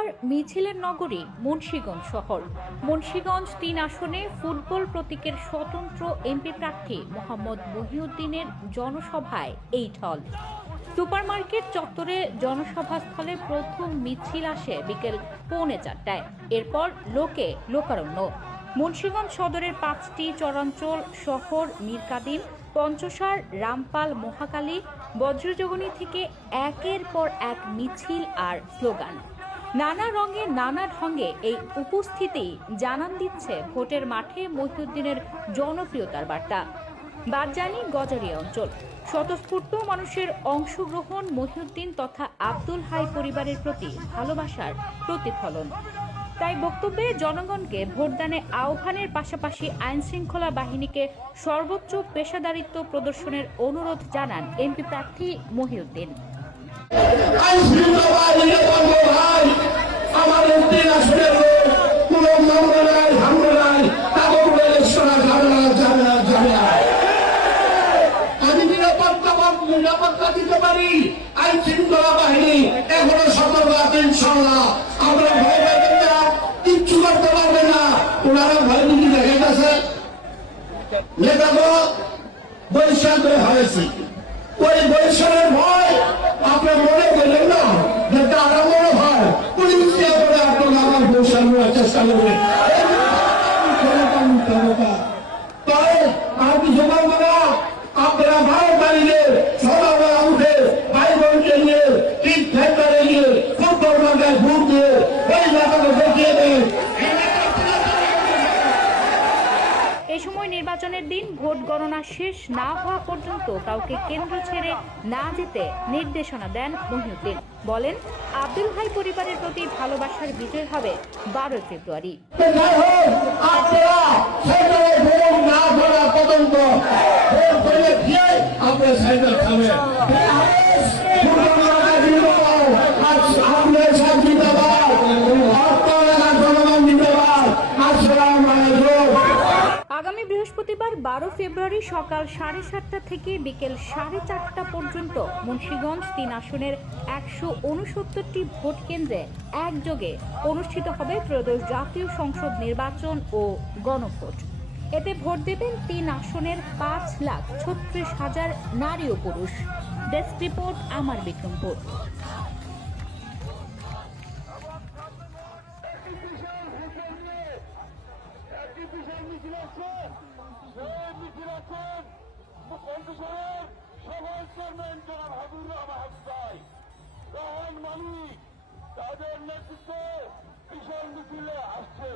এবার মিছিলের নগরী মুন্সিগঞ্জ শহর। মুন্সিগঞ্জ ৩ আসনে ফুটবল প্রতীকের স্বতন্ত্র এমপি প্রার্থী মোহাম্মদ মহিউদ্দিনের জনসভায় এই ঢল। সুপারমার্কেট চত্বরে জনসভাস্থলে প্রথম মিছিল আসে বিকেল 4:45। এরপর লোকারণ্য। মুন্সিগঞ্জ সদরের 5টি চরাঞ্চল শহর মীরকাদিম, পঞ্চসার, রামপাল, মহাকালী, বজ্রযোগিনী থেকে একের পর এক মিছিল আর স্লোগান। নানা রঙে নানা ঢঙ্গে এই উপস্থিতি জানান দিচ্ছে ভোটের মাঠে মহিউদ্দিনের জনপ্রিয়তার বার্তা। বারজানি গজারিয়া অঞ্চল, স্বতঃস্ফূর্ত মানুষের অংশগ্রহণ মহিউদ্দিন তথা আব্দুল হাই পরিবারের প্রতি ভালোবাসার প্রতিফলন। তাই বক্তব্যে জনগণকে ভোটদানে আহ্বানের পাশাপাশি আইনশৃঙ্খলা বাহিনীকে সর্বোচ্চ পেশাদারিত্ব প্রদর্শনের অনুরোধ জানান এমপি প্রার্থী মহিউদ্দিন। নিরাপত্তা দিতে পারি, আইন শৃঙ্খলা বাহিনী এখনো সতর্ক আছে। ইনশাআল্লাহ আমরা ভয় পাবেন না, কিচ্ছু করতে পারবেন না। ওনারা ভয় দিকে দেখে গেছে নেতাগো বৈশাখ হয়েছে, ওই বৈশাখের ভয় আপনার মনে করলেন না যে তারা মনে হয় পুলিশ দিয়ে করে আপনার আমার বৈশাখ চেষ্টা করবে। তবে আর কিছু বলবো না, আপনারা ভারত দাঁড়িয়ে সকালবেলা উঠে ভাই বোনকে নিয়ে ঠিক ফেব্রুয়ারি নিয়ে ফুটবল মাঠে ভোট দিয়ে ওই এলাকাকে দেখিয়ে দেন। এই সময় নির্বাচনের দিন ভোট গণনা শেষ না হওয়া পর্যন্ত কাউকে কেন্দ্র ছেড়ে না যেতে নির্দেশনা দেন মহিউদ্দিন। বলেন, আব্দুল হাই পরিবারের প্রতি ভালোবাসার বিজয় হবে 12 ফেব্রুয়ারি। আগামী বৃহস্পতিবার 12 ফেব্রুয়ারি সকাল 7:30টা থেকে বিকেল 4:30টা পর্যন্ত মুন্সিগঞ্জ 3 আসনের 169টি ভোট কেন্দ্রে একযোগে অনুষ্ঠিত হবে ত্রয়োদশ জাতীয় সংসদ নির্বাচন ও গণভোট। এতে ভোট দেবেন 3 আসনের 5,36,000 নারী ও পুরুষ। ডেস্ক রিপোর্ট, আমার বিক্রমপুর। তাদের নেতৃত্বে বিশাল মিছিলে আসছে।